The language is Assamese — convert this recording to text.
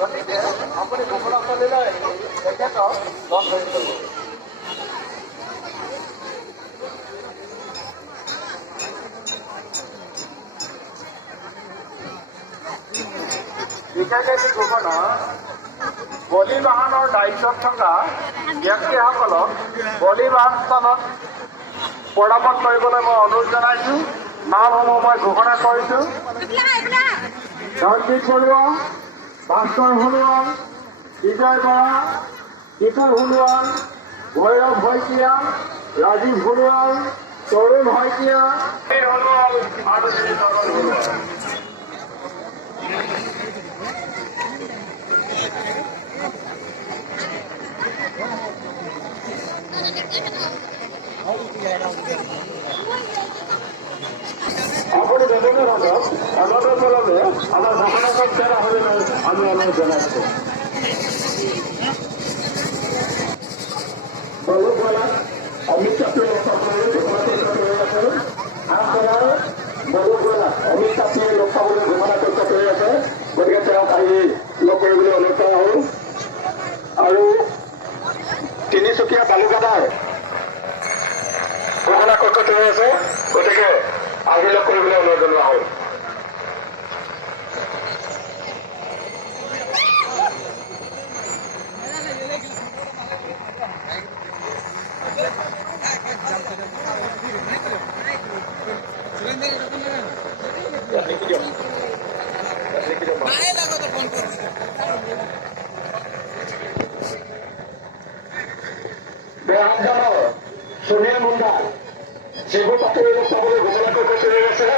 গতিকে আপুনি ঘটনাস্থলীলৈ তেখেতক লগ ধৰি ল'ব। বিশেষকৈ ঘটনা বলি বাহনৰ দায়িত্বত থকা ব্যক্তিসকলক বলি বাহন স্থানত পৰামৰ্শ কৰিবলৈ মই অনুৰোধ জনাইছোঁ। নামসমূহ মই ঘোষণা কৰিছোঁ। ৰঞ্জিত বৰুৱা, ভাস্কৰ সোণোৱাল, বিজয় বৰা, কিশোৰ সোণোৱাল, ভৈৰৱ শইকীয়া, ৰাজীৱ সোণোৱাল, তৰুণ শইকীয়া, সোণোৱাল আৰু আপুনি বিভিন্ন ধৰণৰ অনুৰোধ জনালে আমাৰ ঘটনাখন বেয়া হ'বলৈ আমি অনুৰোধ জনাইছোঁ। অমিত চাত্ৰী লোকসভালৈ অমিত চাত্ৰীয়ে লোকসভালৈ ঘোষণা তথ্য কৰি আছে। গতিকে তেওঁক আহি লগ কৰিবলৈ অনুৰোধ কৰা হ'ল। আৰু তিনিচুকীয়া বালুকাদাৰ ঘোষণা কক্ষ কৰি আছে। গতিকে আহি লগ কৰিবলৈ অনুৰোধ জনোৱা হ'ল। সুনীল মুণ্ডা যিবোৰ পাতৰি চাবলৈ ঘোষণা কৰি আছে।